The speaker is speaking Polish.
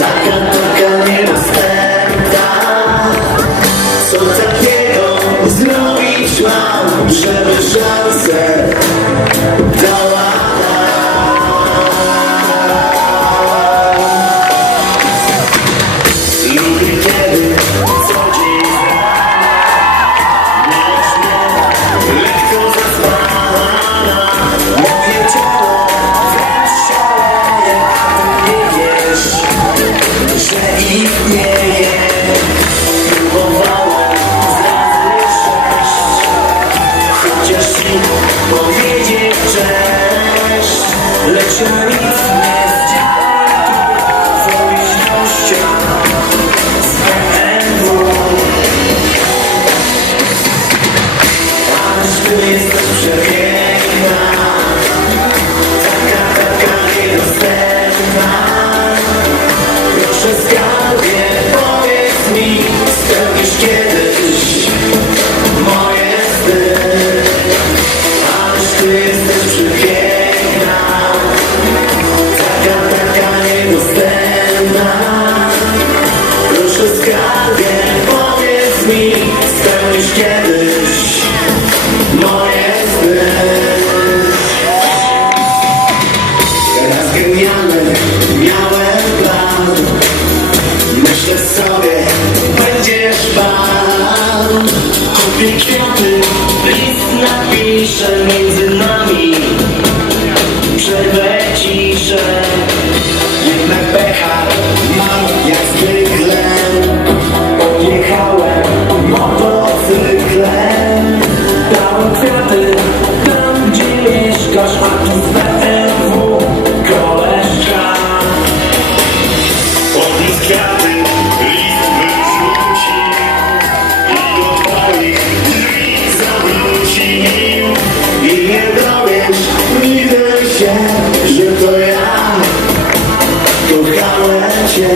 taka niedostępna. Co takiego zrobić mam, żeby szansę dała nam? Lubię kiedy co dzień miałeś mnie lekko zaspana. Moje ciało wręcz szaleje, a ty nie wiesz, że istnieje. Próbowałem zrazy 6, chociaż ci powiedzieć cześć, lecz ja nic nie zdziałam z pomyślnością z PMW. Ależ ty jesteś przepiękna, taka niedostępna. Proszę skarbie, powiedz mi, spełnisz kiedyś moje sny. Ależ ty jesteś przepiękna, taka niedostępna. Proszę skarbie, powiedz mi, spełnisz kiedyś moje sny. Raz genialny miałem plan, myślę sobie, będziesz pan. Kupię kwiaty, list napiszę, między nami przerwę ciszę. Jednak pecha mam jak zwykle, odjechałem motocyklem. Dałem kwiaty tam, gdzie mieszkasz, a tu z BMW koleżka. Odniósł kwiaty, list wyrzucił i odpalił drzwi zawrócił. I nie dowiesz nigdy się, że to ja kochałem cię.